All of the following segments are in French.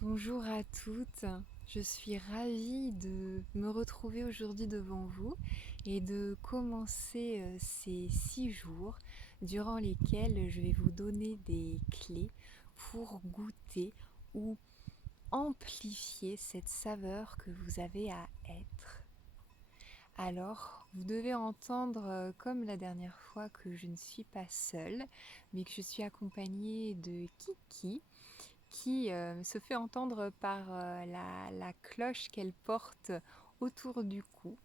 Bonjour à toutes, je suis ravie de me retrouver aujourd'hui devant vous et de commencer ces 6 jours durant lesquels je vais vous donner des clés pour goûter ou amplifier cette saveur que vous avez à être. Alors, vous devez entendre, comme la dernière fois, que je ne suis pas seule, mais que je suis accompagnée de Kiki, qui se fait entendre par la cloche qu'elle porte autour du cou.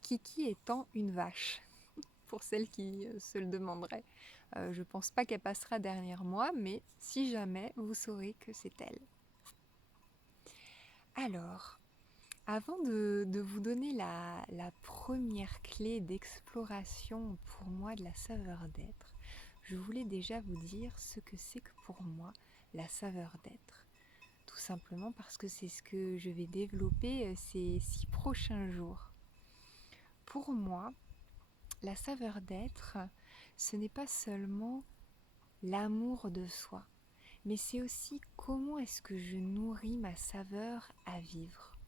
Kiki étant une vache, pour celles qui se le demanderaient. Je pense pas qu'elle passera derrière moi, mais si jamais, vous saurez que c'est elle. Alors, avant de vous donner la première clé d'exploration pour moi de la saveur d'être, je voulais déjà vous dire ce que c'est que pour moi la saveur d'être. Tout simplement parce que c'est ce que je vais développer ces 6 prochains jours. Pour moi, la saveur d'être, ce n'est pas seulement l'amour de soi, mais c'est aussi comment est-ce que je nourris ma saveur à vivre.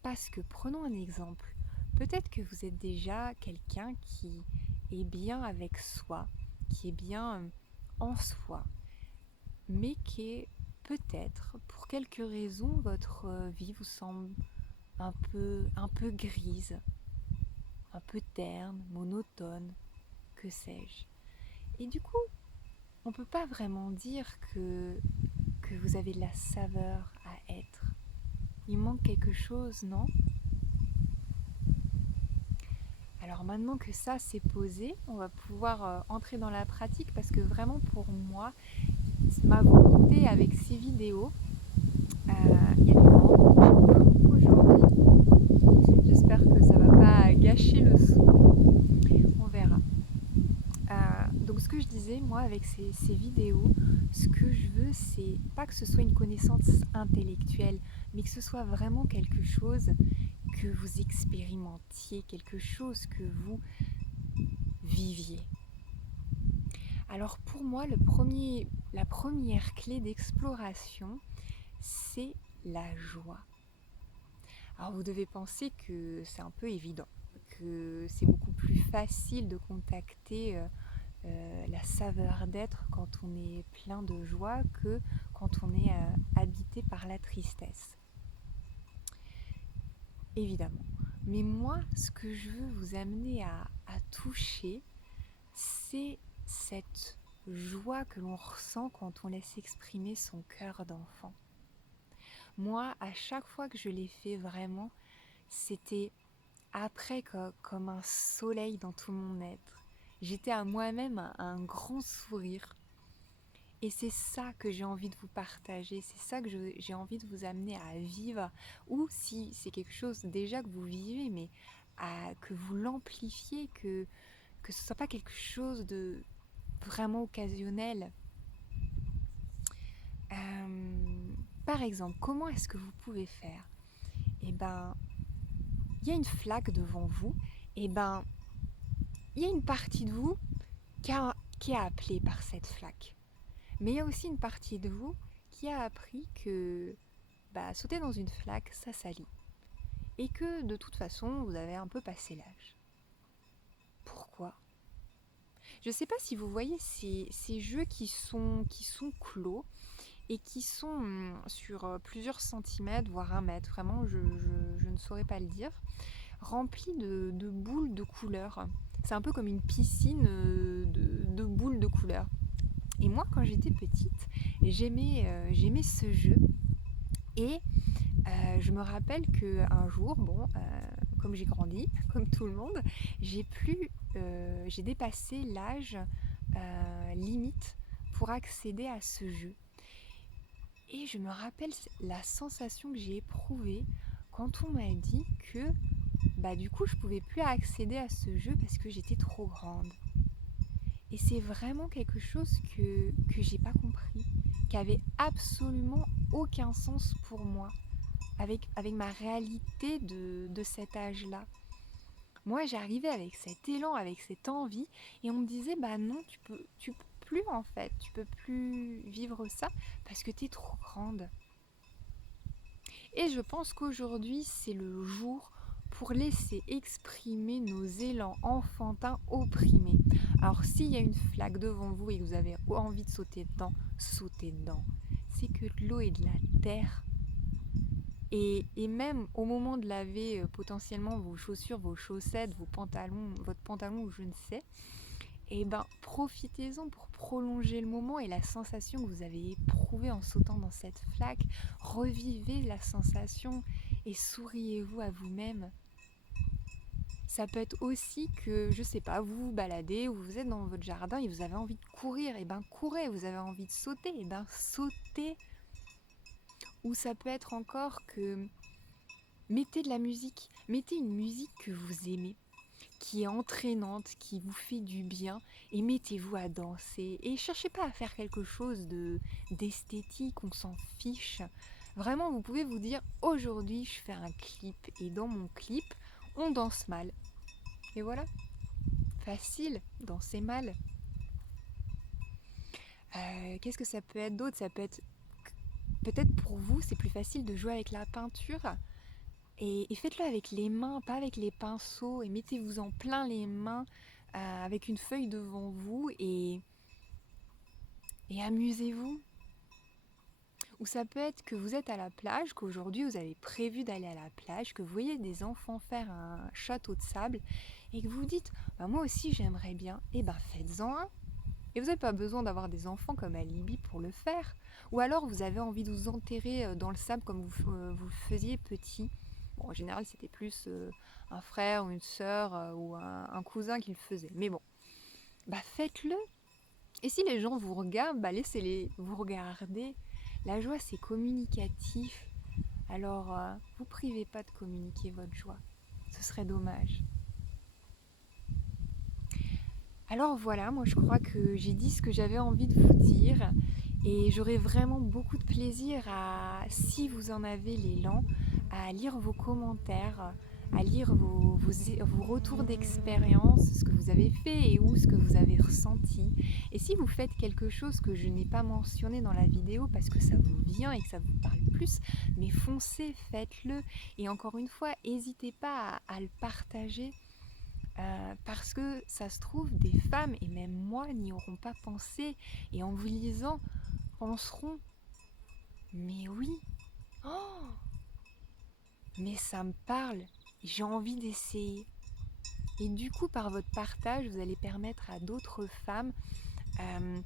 Parce que prenons un exemple, peut-être que vous êtes déjà quelqu'un qui est bien avec soi, qui est bien en soi, mais qui est peut-être, pour quelque raison, votre vie vous semble un peu grise, un peu terne, monotone, que sais-je. Et du coup, on ne peut pas vraiment dire que vous avez de la saveur à être. Il manque quelque chose, non? Alors maintenant que ça s'est posé, on va pouvoir entrer dans la pratique parce que vraiment pour moi, ma volonté avec ces vidéos, il y a du vent aujourd'hui. J'espère que ça va pas gâcher le son. On verra. Donc ce que je disais, moi, avec ces vidéos, ce que je veux, c'est pas que ce soit une connaissance intellectuelle, mais que ce soit vraiment quelque chose que vous expérimentiez, quelque chose que vous viviez. Alors pour moi, la première clé d'exploration, c'est la joie. Alors vous devez penser que c'est un peu évident, que c'est beaucoup plus facile de contacter la saveur d'être quand on est plein de joie que quand on est habité par la tristesse. Évidemment. Mais moi, ce que je veux vous amener à toucher, c'est cette joie que l'on ressent quand on laisse exprimer son cœur d'enfant. Moi, à chaque fois que je l'ai fait vraiment, c'était après comme un soleil dans tout mon être. J'étais à moi-même un grand sourire. Et c'est ça que j'ai envie de vous partager, c'est ça que j'ai envie de vous amener à vivre, ou si c'est quelque chose déjà que vous vivez, mais que vous l'amplifiez, que ce ne soit pas quelque chose de vraiment occasionnel. Par exemple, comment est-ce que vous pouvez faire? Eh ben, il y a une flaque devant vous, eh ben, il y a une partie de vous qui est appelée par cette flaque. Mais il y a aussi une partie de vous qui a appris que sauter dans une flaque, ça salit. Et que de toute façon, vous avez un peu passé l'âge. Pourquoi? Je ne sais pas si vous voyez ces jeux qui sont clos et qui sont sur plusieurs centimètres, voire 1 mètre, vraiment, je ne saurais pas le dire, remplis de boules de couleurs. C'est un peu comme une piscine de boules de couleurs. Et moi, quand j'étais petite, j'aimais ce jeu. Et je me rappelle qu'un jour, comme j'ai grandi, comme tout le monde, j'ai dépassé l'âge limite pour accéder à ce jeu. Et je me rappelle la sensation que j'ai éprouvée quand on m'a dit que du coup je pouvais plus accéder à ce jeu parce que j'étais trop grande. Et c'est vraiment quelque chose que j'ai pas compris, qui avait absolument aucun sens pour moi, avec ma réalité de cet âge-là. Moi, j'arrivais avec cet élan, avec cette envie, et on me disait, non, tu plus en fait, tu peux plus vivre ça parce que tu es trop grande. Et je pense qu'aujourd'hui, c'est le jour pour laisser exprimer nos élans enfantins opprimés. Alors s'il y a une flaque devant vous et que vous avez envie de sauter dedans, sautez dedans. C'est que de l'eau et de la terre. Et même au moment de laver potentiellement vos chaussures, vos chaussettes, vos pantalons, votre pantalon ou je ne sais, et ben profitez-en pour prolonger le moment et la sensation que vous avez éprouvée en sautant dans cette flaque. Revivez la sensation et souriez-vous à vous-même. Ça peut être aussi que, je sais pas, vous vous baladez ou vous êtes dans votre jardin et vous avez envie de courir, et ben courez, vous avez envie de sauter, et ben sautez. Ou ça peut être encore que mettez de la musique, mettez une musique que vous aimez, qui est entraînante, qui vous fait du bien, et mettez-vous à danser. Et cherchez pas à faire quelque chose d'esthétique, on s'en fiche. Vraiment, vous pouvez vous dire, aujourd'hui, je fais un clip, et dans mon clip, on danse mal. Et voilà, facile, danser mal. Qu'est-ce que ça peut être d'autre? Ça peut être, peut-être pour vous, c'est plus facile de jouer avec la peinture. Et faites-le avec les mains, pas avec les pinceaux. Et mettez-vous en plein les mains avec une feuille devant vous et amusez-vous. Ou ça peut être que vous êtes à la plage, qu'aujourd'hui vous avez prévu d'aller à la plage, que vous voyez des enfants faire un château de sable et que vous vous dites bah, moi aussi j'aimerais bien. Et ben faites-en un. Et vous n'avez pas besoin d'avoir des enfants comme Alibi pour le faire. Ou alors vous avez envie de vous enterrer dans le sable comme vous le faisiez petit. Bon, en général, c'était plus un frère ou une sœur ou un cousin qui le faisait. Mais bon, bah faites-le. Et si les gens vous regardent, bah laissez-les vous regarder. La joie, c'est communicatif. Alors, vous privez pas de communiquer votre joie. Ce serait dommage. Alors voilà, moi je crois que j'ai dit ce que j'avais envie de vous dire. Et j'aurais vraiment beaucoup de plaisir à, si vous en avez l'élan, à lire vos commentaires, à lire vos retours d'expérience, ce que vous avez fait et où ce que vous avez ressenti. Et si vous faites quelque chose que je n'ai pas mentionné dans la vidéo parce que ça vous vient et que ça vous parle plus, mais foncez, faites-le. Et encore une fois, n'hésitez pas à le partager. Parce que ça se trouve, des femmes, et même moi, n'y auront pas pensé. Et en vous lisant, penseront mais oui, oh, mais ça me parle, j'ai envie d'essayer. Et du coup, par votre partage, vous allez permettre à d'autres femmes euh,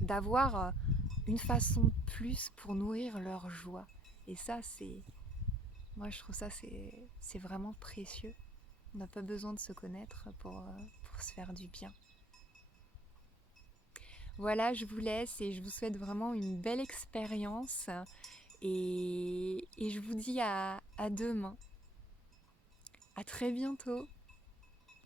d'avoir une façon de plus pour nourrir leur joie. Et ça, moi je trouve ça c'est vraiment précieux. On n'a pas besoin de se connaître pour se faire du bien. Voilà, je vous laisse et je vous souhaite vraiment une belle expérience. Et je vous dis à demain. À très bientôt.